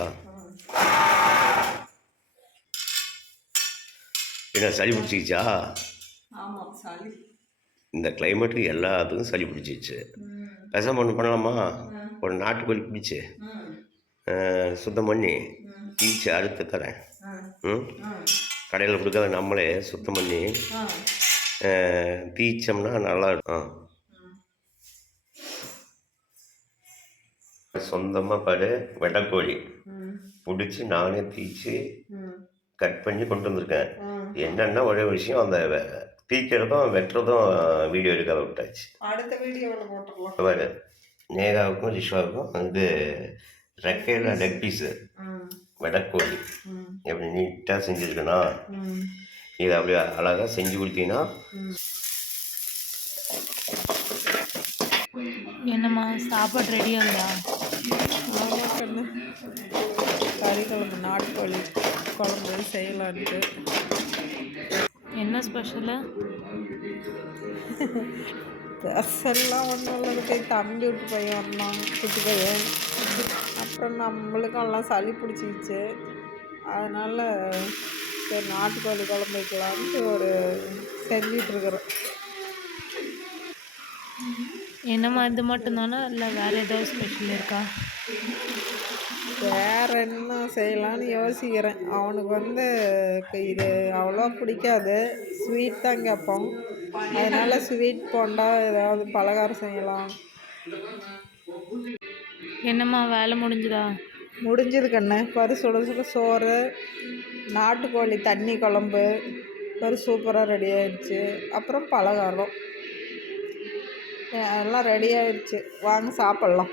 இருக்கா? என்ன சளி பிடிச்சிக்கிச்சா? ஆமாம், சளி. இந்த கிளைமேட்டுக்கு எல்லாத்துக்கும் சளி பிடிச்சிச்சு. பேசாமல் ஒன்று பண்ணலாமா? ஒரு நாட்டுக்கோழி பிடிச்சி சுத்தம் பண்ணி தீச்சு அறுத்து தரேன். கடையில் கொடுக்காத நம்மளே சுத்தம் பண்ணி தீச்சோம்னா நல்லா இருக்கும். சொந்தமாக பாரு வெட்டைக்கோழி பிடிச்சி நானே தீச்சு கட் பண்ணி கொண்டு வந்திருக்கேன். என்னென்னா ஒரே விஷயம், அந்த தீக்கிறதும் வெட்டுறதும் வீடியோ எடுக்காத விட்டாச்சு. அடுத்த வீடியோவில் போட்டுக்கலாம். பாரு, நேகாவுக்கும் ரிஷ்வாவுக்கும் வந்து ரெக்கையில் லெக் பீஸு வெட்டைக்கோழி எப்படி நீட்டாக செஞ்சுருக்கணும். இதை அப்படியே அழகாக செஞ்சு கொடுத்தீங்கன்னா. என்னம்மா சாப்பாடு ரெடியாகுதா? ஆமாம் கண்ணு, கறி குழம்பு, நாட்டுக்கோழி குழம்பு செய்யலான்ட்டு. என்ன ஸ்பெஷலு? ஸ்பெஷல்லாம் ஒன்றும் இல்லை, தம்பி விட்டு பையன் வந்தான், குட்டி பையன். அப்புறம் நம்மளுக்கும் எல்லாம் சளி பிடிச்சிக்கிச்சு. அதனால் சரி நாட்டுக்கோழி குழம்பு வைக்கலான்ட்டு செஞ்சிட்ருக்குறோம். என்னம்மா இது மட்டும்தானா இல்லை வேறு ஏதாவது ஸ்பெஷல் இருக்கா? வேறு என்ன செய்யலான்னு யோசிக்கிறேன். அவனுக்கு வந்து இது அவ்வளோ பிடிக்காது, ஸ்வீட் தான் கேட்போம். அதனால் ஸ்வீட் போண்டா ஏதாவது பலகாரம் செய்யலாம். என்னம்மா வேலை முடிஞ்சுதா? முடிஞ்சது கண்ணு. சுட சுட சோறு, நாட்டுக்கோழி தண்ணி குழம்பு சூப்பராக ரெடி ஆயிடுச்சு. அப்புறம் பலகாரம் எல்லாம் ரெடி ஆயிடுச்சு. வாங்க சாப்பிட்லாம்.